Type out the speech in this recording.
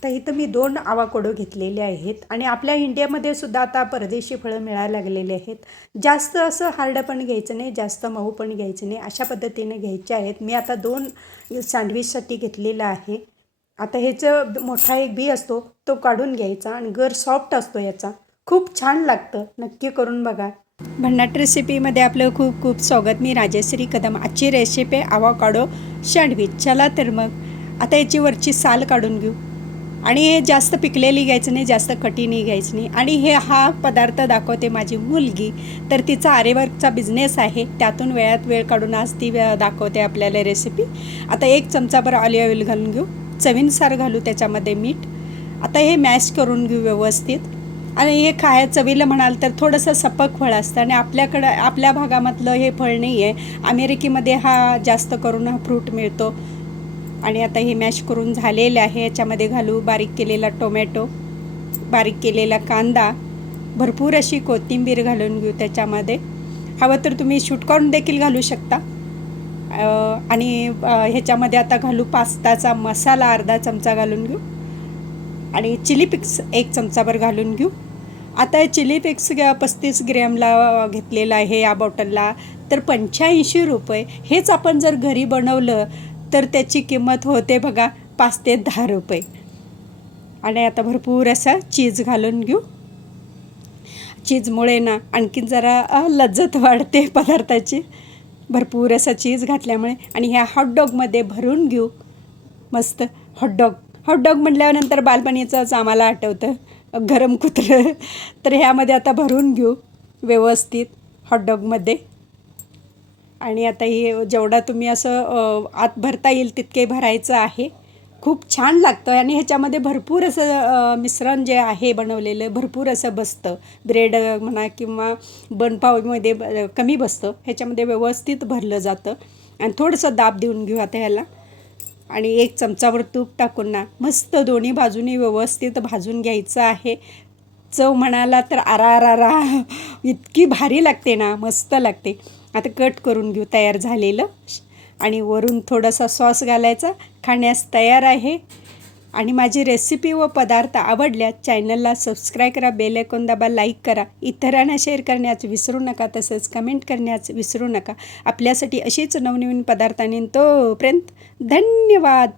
आता इथं मी दोन आवाकोडो घेतलेले आहेत आणि आपल्या इंडियामध्ये सुद्धा आता परदेशी फळं मिळायला लागलेले आहेत. जास्त असं हार्ड पण घ्यायचं नाही जास्त मऊ पण घ्यायचं नाही अशा पद्धतीने घ्यायचे आहेत. मी आता दोन सँडविचसाठी घेतलेलं आहे. आता ह्याचं मोठा एक बी असतो तो काढून घ्यायचा आणि गर सॉफ्ट असतो याचा. खूप छान लागतं नक्की करून बघा. भन्नाट रेसिपीमध्ये आपलं खूप खूप स्वागत. मी राजश्री कदम. आजची रेसिपी आवाकाडो सँडविच. चला तर मग. आता याची वरची साल काढून घेऊ. आणि हे जास्त पिकलेली घ्यायचं नाही जास्त कठीणही घ्यायचं नाही. आणि हे हा पदार्थ दाखवते माझी मुलगी. तर तिचा आरेवर्कचा बिझनेस आहे. त्यातून वेळात वेळ काढून आज ती दाखवते आपल्याला रेसिपी आता एक चमचाभर ऑलिव्ह ऑइल घालून घेऊ. चवीनुसार घालू त्याच्यामध्ये मीठ. आता हे मॅश करून घेऊ व्यवस्थित. आणि हे खाया चवीला म्हणाल तर थोडंसं सपक फळ असतं. आणि आपल्याकडं आपल्या भागामधलं हे फळ नाही आहे अमेरिकेमध्ये हा जास्त करून हा फ्रूट मिळतो. आणि आता हे मॅश करून झालेले आहे. याच्यामध्ये घालू बारीक केलेला टोमॅटो बारीक केलेला कांदा भरपूर अशी कोथिंबीर घालून घेऊ त्याच्यामध्ये. हवं तर तुम्ही शूटकॉर्न देखील घालू शकता. आणि ह्याच्यामध्ये आता घालू पास्ताचा मसाला अर्धा चमचा घालून घेऊ. आणि चिली पिक्स एक चमचाभर घालून घेऊ. आता चिली पिक्स पस्तीस ग्रॅमला घेतलेलं आहे या बॉटलला. तर पंच्याऐंशी रुपये हेच आपण जर घरी बनवलं तर त्याची किंमत होते बघा पाच ते दहा रुपये. आणि आता भरपूर असं चीज घालून घेऊ. चीजमुळे ना आणखीन जरा लज्जत वाढते पदार्थाची. भरपूर असं चीज घातल्यामुळे. आणि ह्या हॉटडॉगमध्ये भरून घेऊ. मस्त हॉटडॉग हॉटडॉग म्हटल्यानंतर बालपणीचंच आम्हाला आठवतं. गरम कुत्रं. तर ह्यामध्ये आता भरून घेऊ व्यवस्थित हॉटडॉगमध्ये आणि आता हे जेवढा तुम्ही असं आत भरता येईल तितके भरायचं आहे. खूप छान लागतं आणि ह्याच्यामध्ये भरपूर असं मिश्रण जे आहे बनवलेलं भरपूर असं बसतं. ब्रेड म्हणा किंवा बनपावमध्ये ब- कमी बसतं. ह्याच्यामध्ये व्यवस्थित भरलं जातं. आणि थोडंसं दाब देऊन घेऊ आता ह्याला. आणि एक चमचावर तूप टाकून ना मस्त दोन्ही बाजूनी व्यवस्थित भाजून घ्यायचं आहे. चव म्हणाला तर आरा आरा रा इतकी भारी लागते ना मस्त लागते. आता कट करून घेऊ तयार झालेलं. आणि वरून थोडासा सॉस घालायचा. खाण्यास तयार आहे. आणि माझी रेसिपी व पदार्थ आवडल्यास चॅनलला सबस्क्राईब करा बेल आयकॉन दाबा लाईक करा. इतरांना शेअर करण्यास विसरू नका तसेच कमेंट करण्यास विसरू नका. आपल्यासाठी अशीच नवनवीन पदार्थांनी तोपर्यंत धन्यवाद!